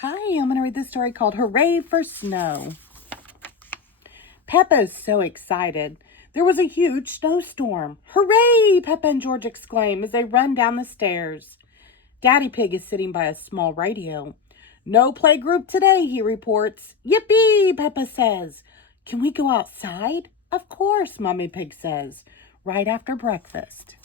Hi, I'm going to read this story called Hooray for Snow. Peppa is so excited. There was a huge snowstorm. Hooray! Peppa and George exclaim as they run down the stairs. Daddy Pig is sitting by a small radio. No playgroup today, he reports. Yippee, Peppa says. Can we go outside? Of course, Mommy Pig says, right after breakfast.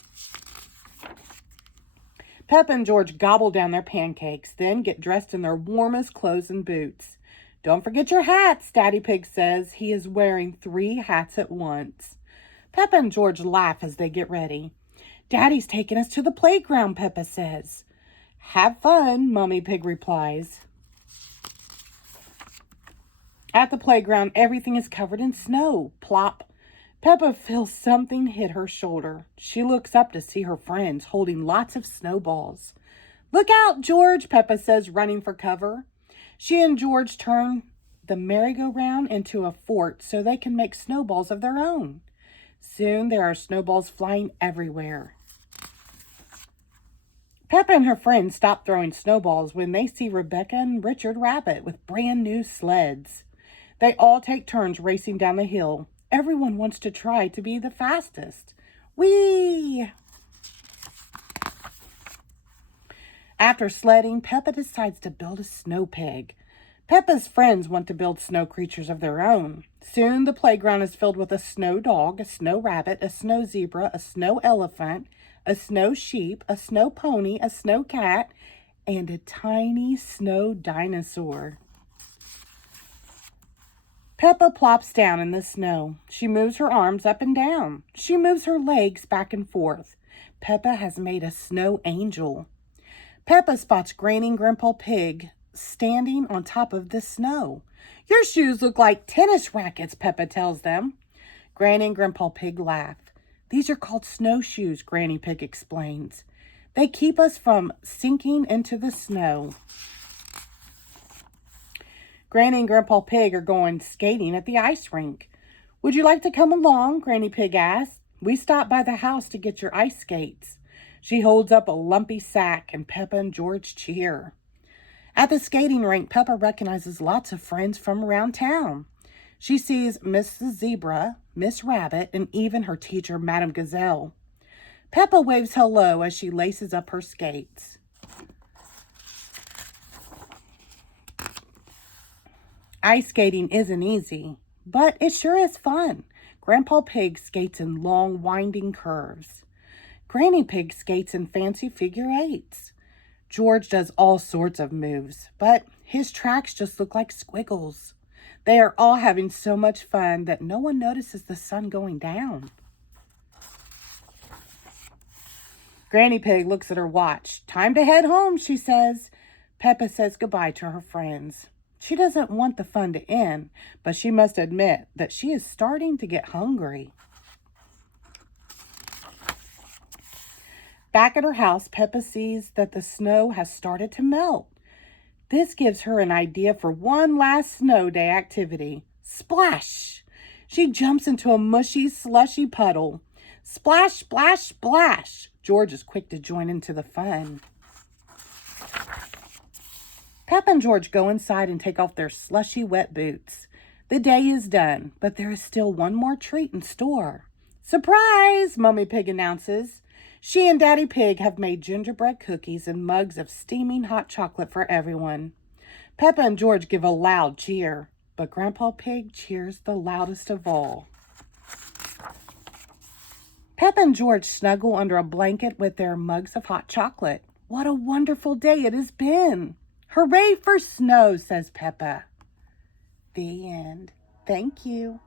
Peppa and George gobble down their pancakes, then get dressed in their warmest clothes and boots. Don't forget your hats, Daddy Pig says. He is wearing 3 hats at once. Peppa and George laugh as they get ready. Daddy's taking us to the playground, Peppa says. Have fun, Mommy Pig replies. At the playground, everything is covered in snow. Plop. Peppa feels something hit her shoulder. She looks up to see her friends holding lots of snowballs. Look out, George, Peppa says, running for cover. She and George turn the merry-go-round into a fort so they can make snowballs of their own. Soon there are snowballs flying everywhere. Peppa and her friends stop throwing snowballs when they see Rebecca and Richard Rabbit with brand new sleds. They all take turns racing down the hill. Everyone wants to try to be the fastest. Whee! After sledding, Peppa decides to build a snow pig. Peppa's friends want to build snow creatures of their own. Soon the playground is filled with a snow dog, a snow rabbit, a snow zebra, a snow elephant, a snow sheep, a snow pony, a snow cat, and a tiny snow dinosaur. Peppa plops down in the snow. She moves her arms up and down. She moves her legs back and forth. Peppa has made a snow angel. Peppa spots Granny and Grandpa Pig standing on top of the snow. Your shoes look like tennis rackets, Peppa tells them. Granny and Grandpa Pig laugh. These are called snowshoes, Granny Pig explains. They keep us from sinking into the snow. Granny and Grandpa Pig are going skating at the ice rink. Would you like to come along? Granny Pig asks. We stopped by the house to get your ice skates. She holds up a lumpy sack and Peppa and George cheer. At the skating rink, Peppa recognizes lots of friends from around town. She sees Mrs. Zebra, Miss Rabbit, and even her teacher, Madame Gazelle. Peppa waves hello as she laces up her skates. Ice skating isn't easy, but it sure is fun. Grandpa Pig skates in long, winding curves. Granny Pig skates in fancy figure eights. George does all sorts of moves, but his tracks just look like squiggles. They are all having so much fun that no one notices the sun going down. Granny Pig looks at her watch. Time to head home, she says. Peppa says goodbye to her friends. She doesn't want the fun to end, but she must admit that she is starting to get hungry. Back at her house, Peppa sees that the snow has started to melt. This gives her an idea for one last snow day activity. Splash! She jumps into a mushy, slushy puddle. Splash, splash, splash! George is quick to join into the fun. Peppa and George go inside and take off their slushy, wet boots. The day is done, but there is still one more treat in store. Surprise! Mommy Pig announces. She and Daddy Pig have made gingerbread cookies and mugs of steaming hot chocolate for everyone. Peppa and George give a loud cheer, but Grandpa Pig cheers the loudest of all. Peppa and George snuggle under a blanket with their mugs of hot chocolate. What a wonderful day it has been! Hooray for snow, says Peppa. The end. Thank you.